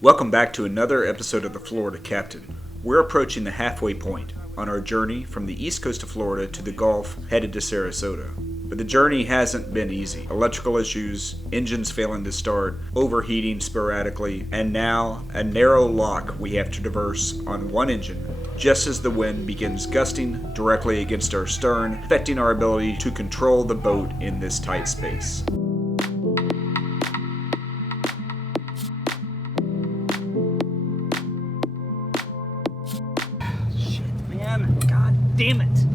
Welcome back to another episode of the Florida Captain. We're approaching the halfway point on our journey from the east coast of Florida to the Gulf, headed to Sarasota. But the journey hasn't been easy. Electrical issues, engines failing to start, overheating sporadically, and now a narrow lock we have to traverse on one engine, just as the wind begins gusting directly against our stern, affecting our ability to control the boat in this tight space. Damn it.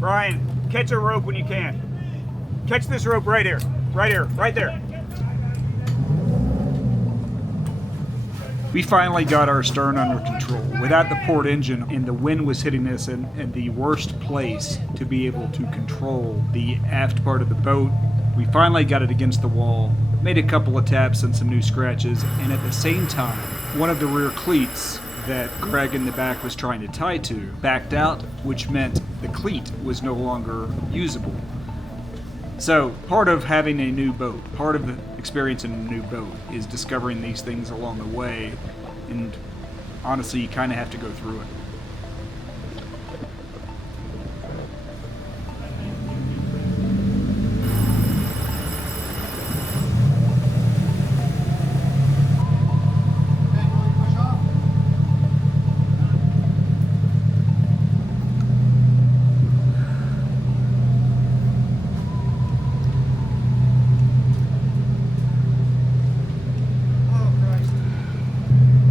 Brian, catch a rope when you can. Catch this rope right here, right there. We finally got our stern under control. Without the port engine, and the wind was hitting us in the worst place to be able to control the aft part of the boat, we finally got it against the wall, made a couple of taps and some new scratches, and at the same time, one of the rear cleats that Greg in the back was trying to tie to backed out, which meant the cleat was no longer usable. So part of having a new boat, part of the experience in a new boat is discovering these things along the way, and honestly you kind of have to go through it.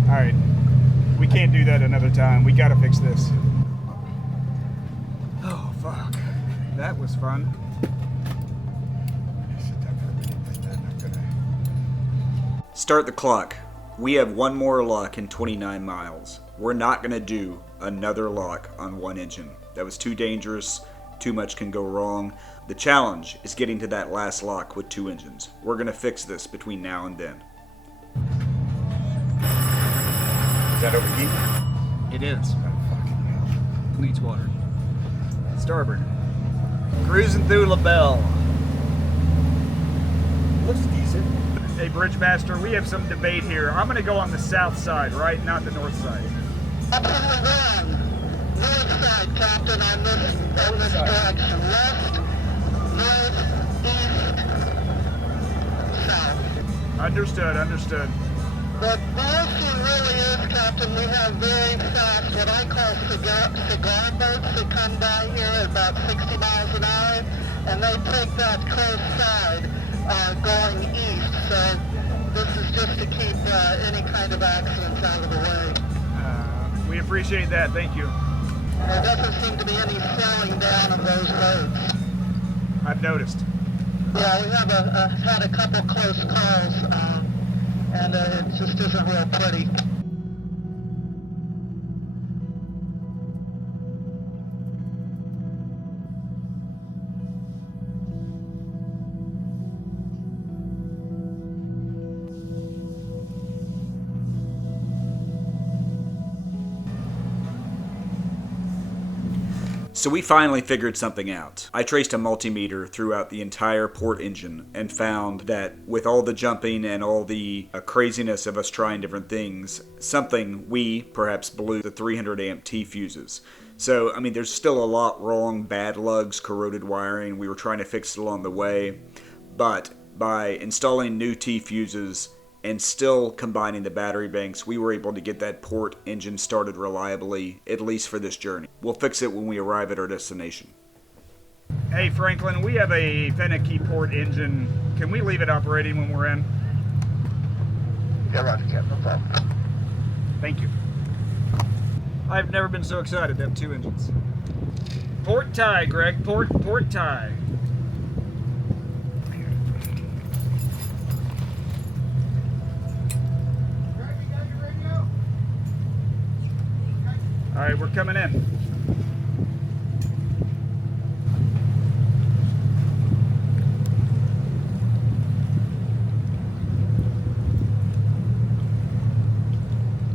Alright, we can't do that another time. We gotta fix this. Oh, fuck. That was fun. Start the clock. We have one more lock in 29 miles. We're not going to do another lock on one engine. That was too dangerous. Too much can go wrong. The challenge is getting to that last lock with two engines. We're going to fix this between now and then. Is that overheating? It is. Oh, fucking hell. Cleats water. Starboard. Cruising through LaBelle. Looks decent. Hey, Bridgemaster, we have some debate here. I'm going to go on the south side, right? Not the north side. Absolutely wrong. North side, Captain, on this direction. West, north, east, south. Understood. The issue really is, Captain, we have very fast, what I call cigar boats that come by here at about 60 miles an hour, and they take that coast side going east. So this is just to keep any kind of accidents out of the way. We appreciate that. Thank you. There doesn't seem to be any slowing down of those boats. I've noticed. Yeah, we have had a couple close calls, and it just isn't real pretty. So we finally figured something out. I traced a multimeter throughout the entire port engine and found that with all the jumping and all the craziness of us trying different things, we perhaps blew the 300 amp T fuses. So, I mean, there's still a lot wrong, bad lugs, corroded wiring. We were trying to fix it along the way. But by installing new T fuses and still combining the battery banks, we were able to get that port engine started reliably, at least for this journey. We'll fix it when we arrive at our destination. Hey, Franklin, we have a finicky port engine. Can we leave it operating when we're in? Yeah, Roger, Captain, no problem. Thank you. I've never been so excited to have two engines. Port tie, Greg. Port tie. All right, we're coming in.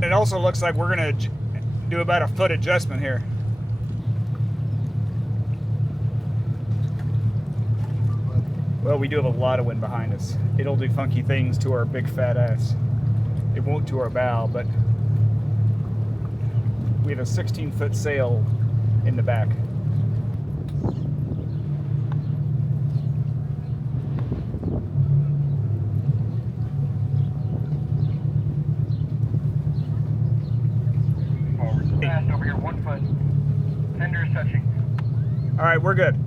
It also looks like we're going to do about a foot adjustment here. Well, we do have a lot of wind behind us. It'll do funky things to our big fat ass. boat to our bow, but we have a 16-foot sail in the back. Fast over here, 1 foot. Fender is touching. All right, we're good.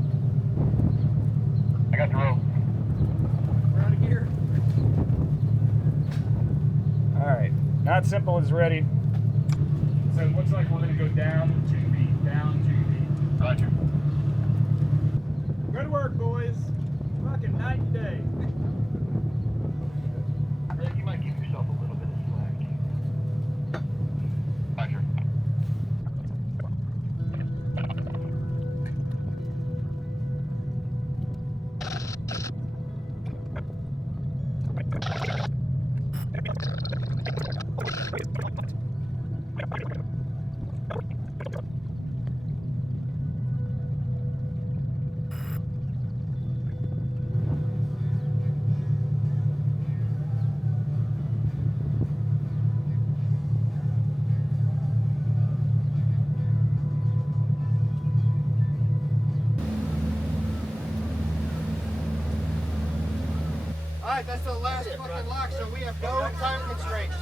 I got the rope. We're out of gear. All right, Not Simple is ready. So it looks like we're going to go down 2 feet, down 2 feet. Roger. Good work, boys. Fucking night and day. Rick, you might give yourself a little bit of slack. Roger. Alright, that's the last fucking lock, so we have no time constraints.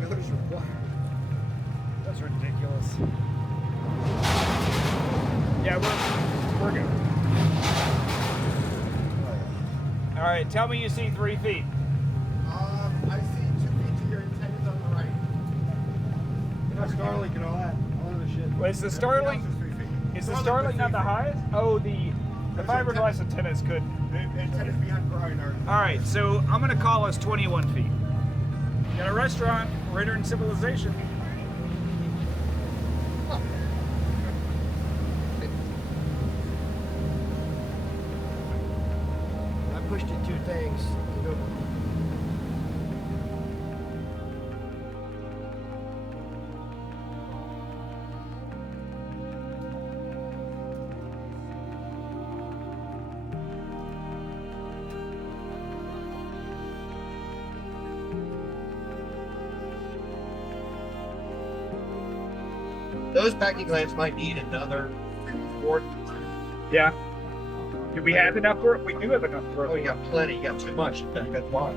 Notice required. That's ridiculous. Yeah, we're good. All right, tell me you see 3 feet. I see 2 feet to your intent is on the right. You know, Starlink and all that. All of the shit. Well, is the Starlink? Is the Starlink not the highest? Oh, the fiberglass antennas could. The antenna's behind Brian. All right, so I'm gonna call us 21 feet. Got a restaurant. We're entering civilization. I pushed it 2 things. Those packing lamps might need another 4. Yeah. Do we have enough for it? We do have enough for it. Oh, you got plenty. You got too much. That's why.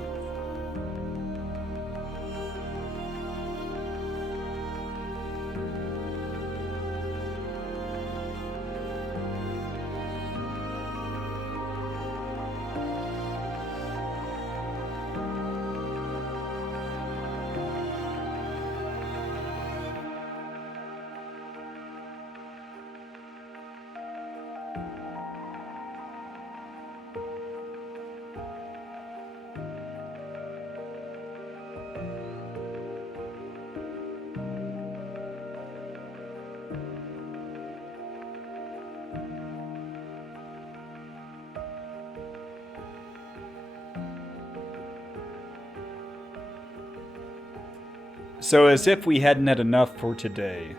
So, as if we hadn't had enough for today,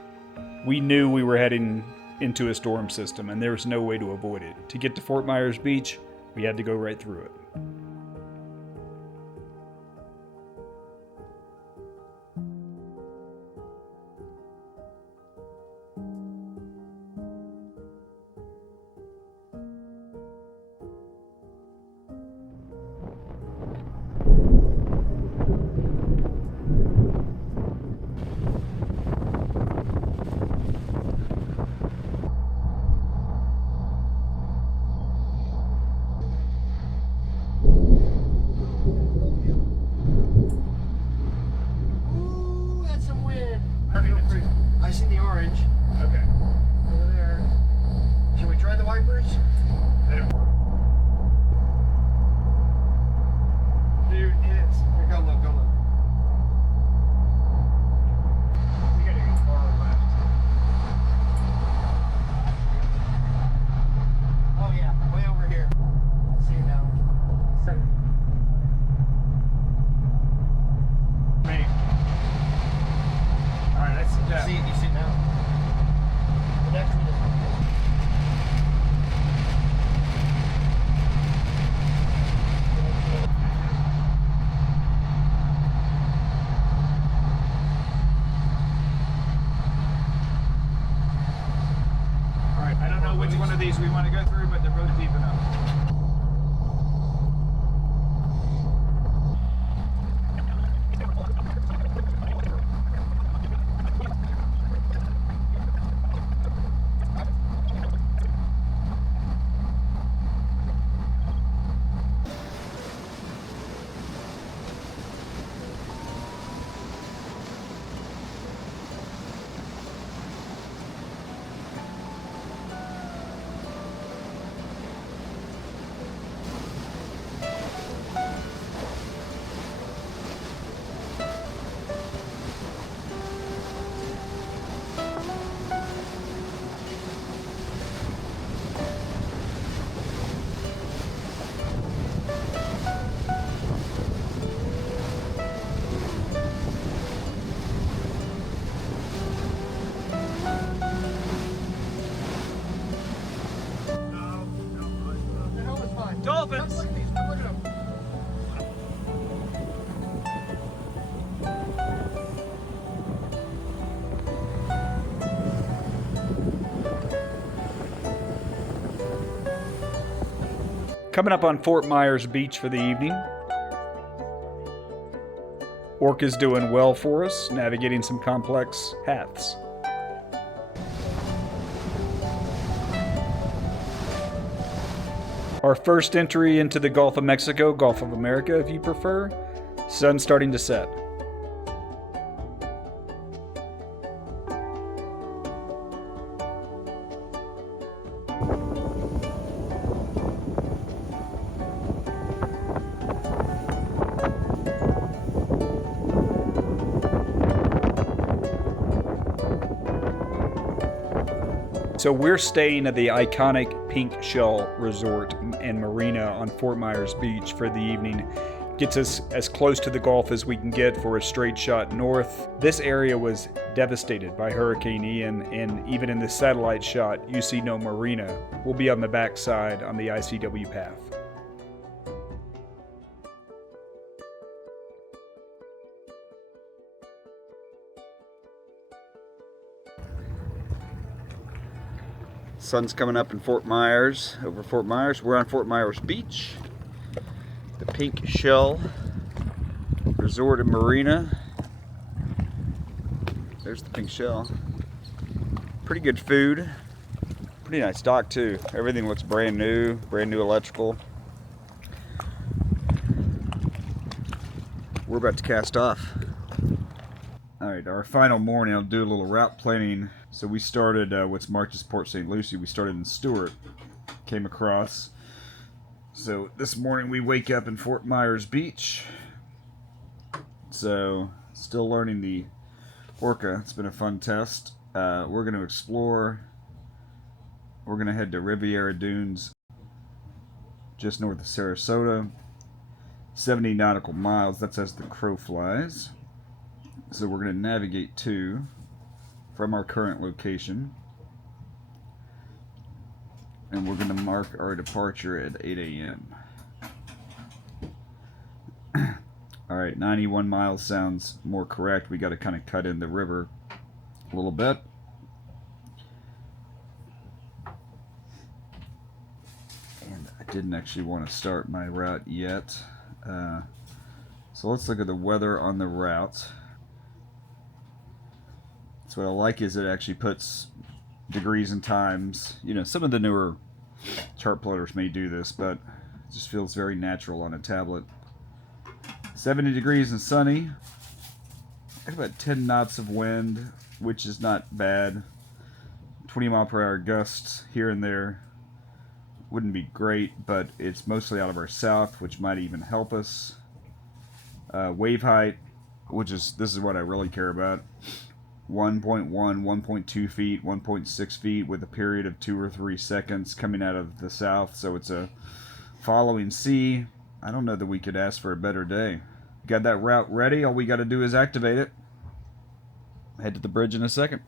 we knew we were heading into a storm system and there was no way to avoid it. To get to Fort Myers Beach, we had to go right through it. I see the orange Okay. over there. Should we try the wipers? They don't work. Dude, it is. Here, go look, go look. We gotta go far left. Oh yeah, way over here. See it now. Me. Alright, that's You see it? You see it now? The next one is. Alright, I don't know which one of these we want to go through, but they're both deep enough. The hell is fine. Dolphins! Look at these. Look at them. Coming up on Fort Myers Beach for the evening. Orca's doing well for us, navigating some complex paths. Our first entry into the Gulf of Mexico, Gulf of America if you prefer. Sun starting to set. So we're staying at the iconic Pink Shell Resort and Marina on Fort Myers Beach for the evening. Gets us as close to the Gulf as we can get for a straight shot north. This area was devastated by Hurricane Ian, and even in the satellite shot, you see no marina. We'll be on the backside on the ICW path. Sun's coming up in Fort Myers, over Fort Myers. We're on Fort Myers Beach, the Pink Shell Resort and Marina. There's the Pink Shell. Pretty good food. Pretty nice dock too. Everything looks brand new electrical. We're about to cast off. Alright, our final morning, I'll do a little route planning. So we started what's marked as Port St. Lucie. We started in Stewart, came across. So this morning we wake up in Fort Myers Beach. So still learning the Orca. It's been a fun test. We're going to explore. We're going to head to Riviera Dunes, just north of Sarasota. 70 nautical miles, that's as the crow flies. So we're going to navigate to from our current location, and we're going to mark our departure at 8 a.m. Alright, 91 miles sounds more correct. We got to kind of cut in the river a little bit. And I didn't actually want to start my route yet. So let's look at the weather on the route. So what I like is it actually puts degrees and times. You know, some of the newer chart plotters may do this, but it just feels very natural on a tablet. 70 degrees and sunny. About 10 knots of wind. which is not bad. 20-mile-per-hour gusts here and there wouldn't be great, but it's mostly out of our south, which might even help us. Wave height, this is what I really care about. 1.1, 1.2 feet, 1.6 feet with a period of 2 or 3 seconds coming out of the south, so it's a following sea. I don't know that we could ask for a better day. Got that route ready, all we got to do is activate it. Head to the bridge in a second.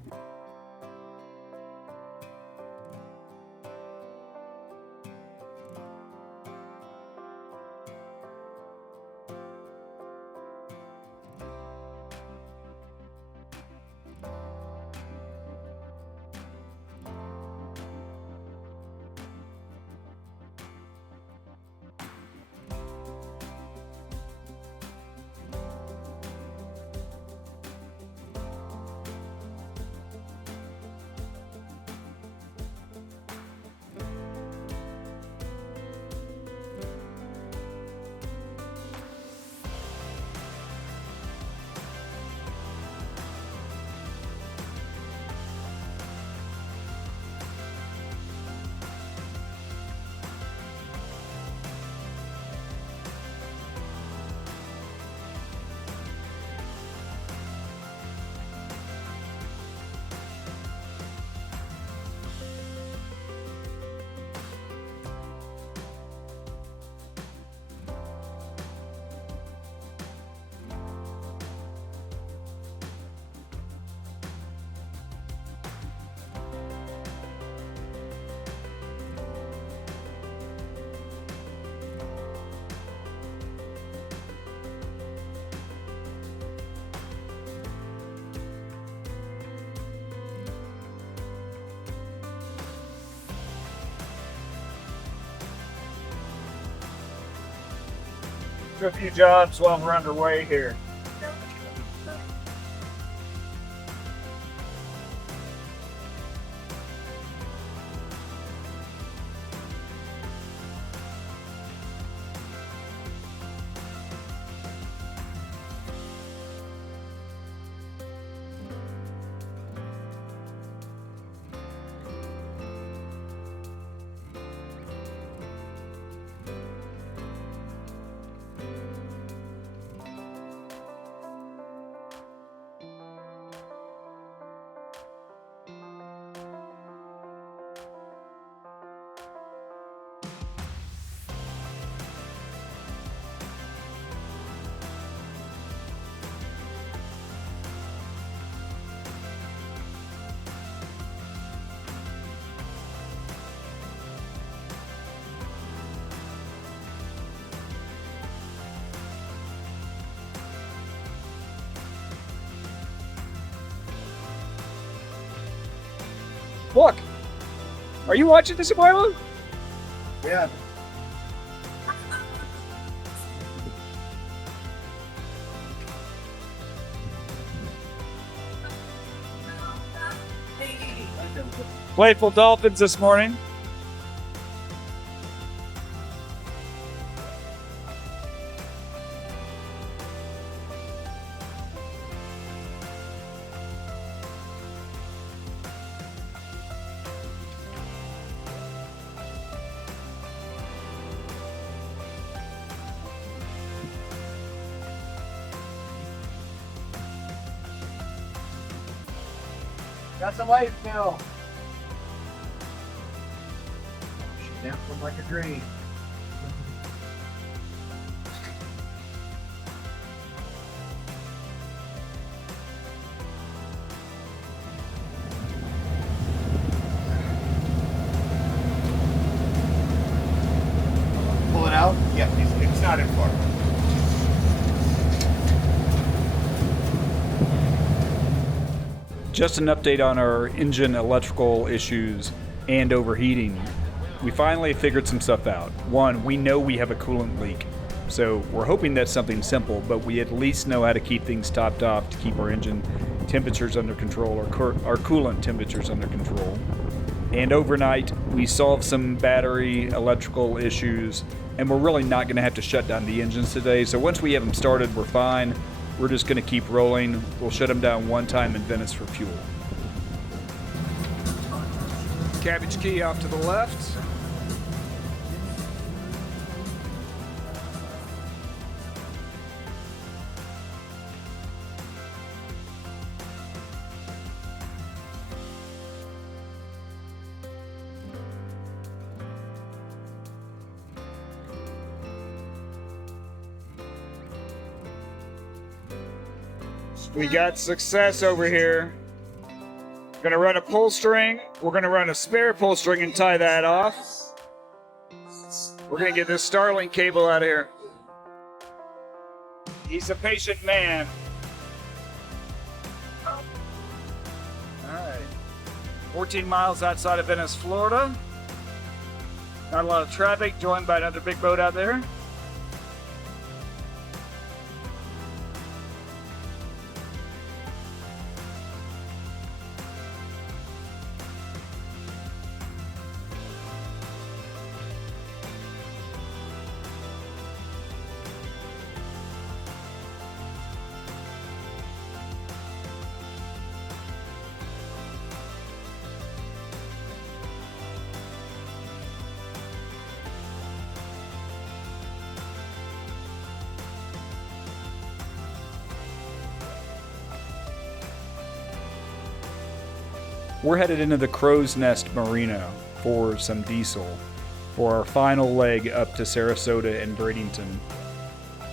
Do a few jobs while we're underway here. Look! Are you watching this, Milo? Yeah. Playful dolphins this morning. Got some light now. She danced one like a dream. Pull it out? Yeah, it's not in far. Just an update on our engine electrical issues and overheating. We finally figured some stuff out. One, we know we have a coolant leak, so we're hoping that's something simple, but we at least know how to keep things topped off to keep our engine temperatures under control, our coolant temperatures under control. And overnight, we solved some battery electrical issues, and we're really not going to have to shut down the engines today. So once we have them started, we're fine. we're just going to keep rolling. We'll shut them down one time in Venice for fuel. Cabbage Key off to the left. We got success over here. Gonna run a pull string. We're gonna run a spare pull string and tie that off. We're gonna get this Starlink cable out of here. He's a patient man. Alright. 14 miles outside of Venice, Florida. Not a lot of traffic, joined by another big boat out there. We're headed into the Crow's Nest Marina for some diesel for our final leg up to Sarasota and Bradenton.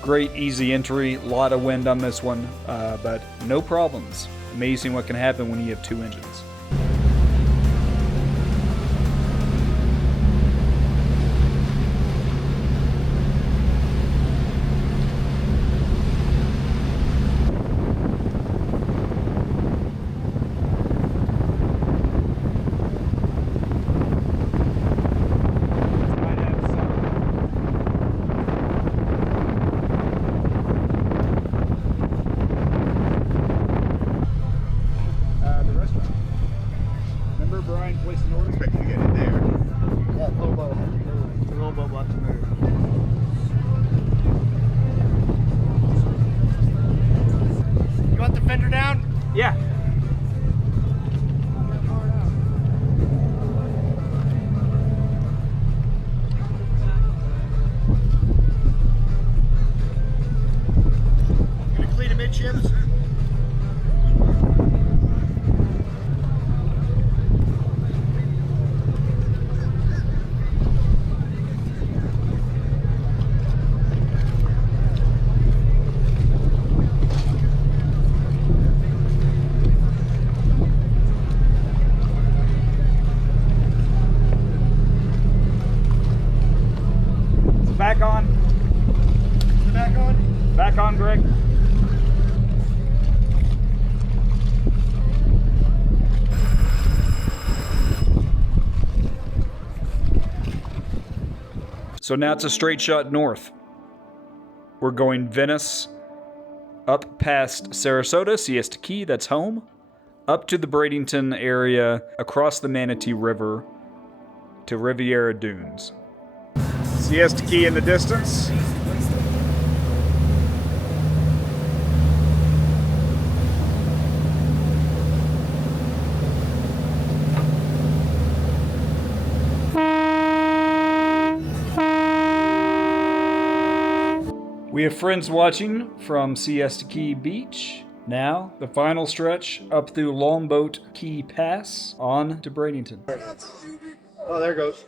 Great easy entry, lot of wind on this one, but no problems. Amazing what can happen when you have two engines. Yeah. Gonna clean the midships. Back on. Is it back on? Back on, Greg. So now it's a straight shot north. We're going Venice, up past Sarasota, Siesta Key, that's home, up to the Bradenton area, across the Manatee River, to Riviera Dunes. Siesta Key in the distance. We have friends watching from Siesta Key Beach. Now, the final stretch up through Longboat Key Pass on to Bradenton. Oh, there it goes.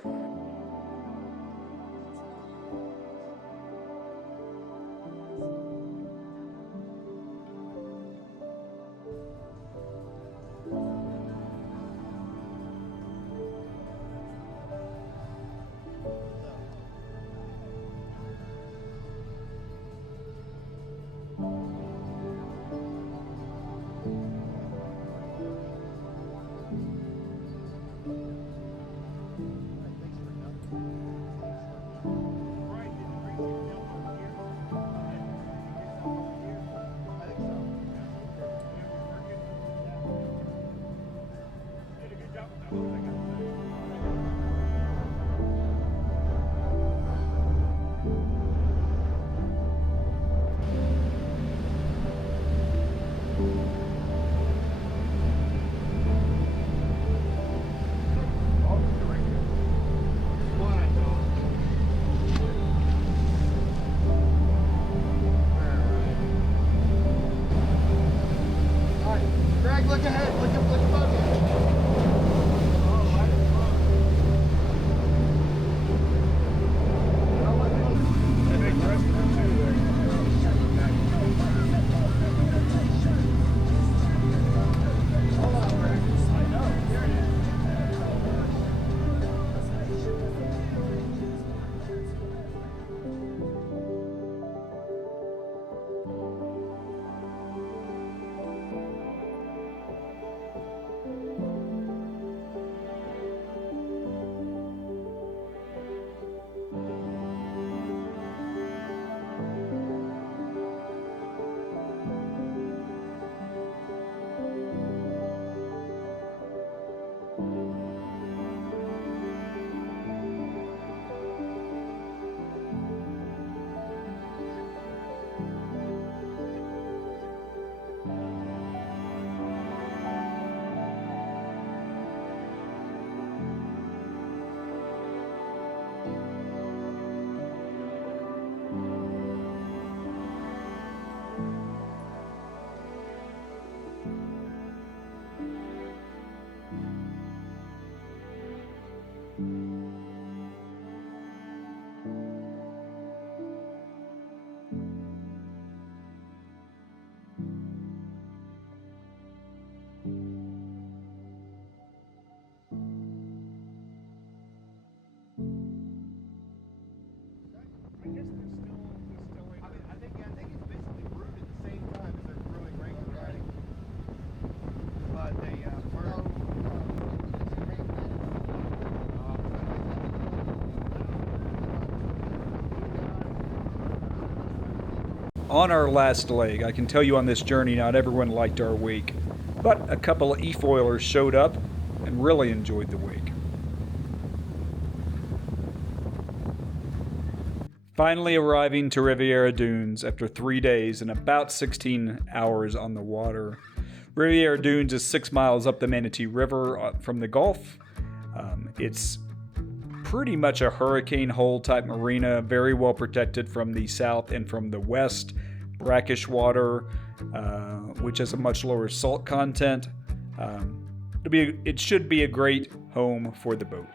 Greg, look ahead. Look above you. I think it's basically brewed at the same time as they're brewing regular writing. But they On our last leg, I can tell you on this journey not everyone liked our wake, but a couple of e-foilers showed up and really enjoyed the wake. Finally arriving to Riviera Dunes after 3 days and about 16 hours on the water. Riviera Dunes is 6 miles up the Manatee River from the Gulf. It's pretty much a hurricane hole type marina, very well protected from the south and from the west. Brackish water, which has a much lower salt content. It should be a great home for the boat.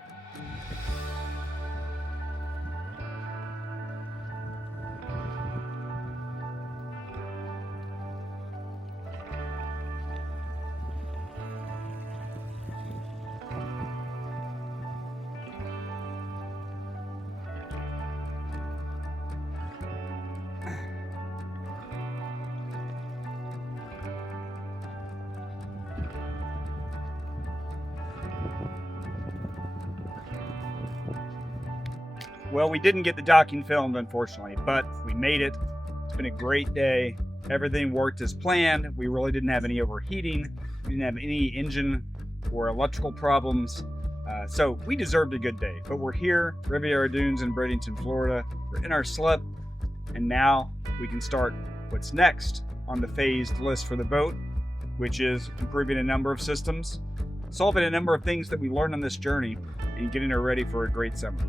Well, we didn't get the docking filmed, unfortunately, but we made it. It's been a great day. Everything worked as planned. We really didn't have any overheating. We didn't have any engine or electrical problems. So we deserved a good day. But we're here, Riviera Dunes in Bradenton, Florida. We're in our slip, and now we can start what's next on the phased list for the boat, which is improving a number of systems, solving a number of things that we learned on this journey, and getting her ready for a great summer.